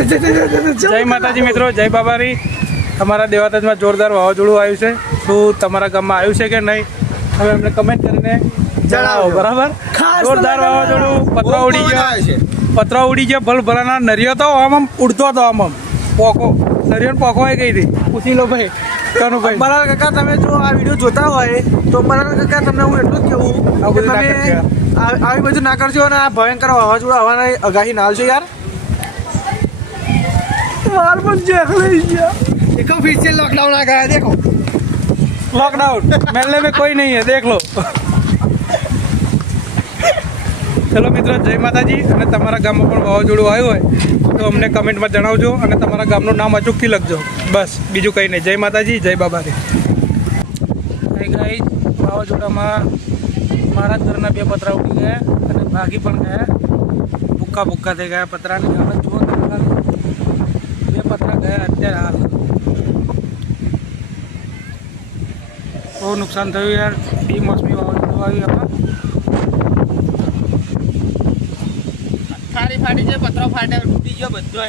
જય માતાજી મિત્રો, જય બાબારી. અમારા દેવાતાજમાં જોરદાર વાવાઝોડું આવ્યું છે. શું તમારા ગામમાં આવ્યું છે કે નહીં તમે અમને કમેન્ટ કરીને જણાવો. બરાબર, જોરદાર વાવાઝોડું. પતરા ઉડી ગયા ભલ ભલાના. નરિયો તો આમ ઉડતો હતો, આમ પોકો નરિયો પોકો એ ગઈ હતી. પૂછી લો ભાઈ કનુભાઈ. બરાબર કાકા, તમે જો આ વિડીયો જોતા હોય તો બરાબર કાકા તમને હું એટલું જ કેવું કે તમે આવી બધું ના કરજો અને આ ભયંકર વાવાઝોડું આવવાની આગાહી ના છે યાર. मार पर जेख ले देखो, फिर से लॉकडाउन आ गया. देखो लॉकडाउन मेले में कोई नहीं है, देख लो. ચલો મિત્રો, જય માતાજી. અને તમારા ગામમાં પણ વાવાઝોડું આવ્યું હોય તો અમને કમેન્ટમાં જણાવજો અને તમારા ગામનું નામ અચૂકથી લખજો. બસ, બીજું કંઈ નહીં. જય માતાજી, જય બાબારી. ગાઈસ, વાવાઝોડામાં મારા જ ઘરના 2 પતરા ઉડી ગયા અને ભાગી પણ ગયા. ભૂક્કા થઈ ગયા પતરાની. હવે જુઓ તમે, 2 પતરા ગયા અત્યારે હાલ. બહુ નુકસાન થયું યાર. બિનમોસમી વાવાઝોડું આવ્યું. ફાડી છે, પતરો ફાટે, તૂટી ગયો બધો.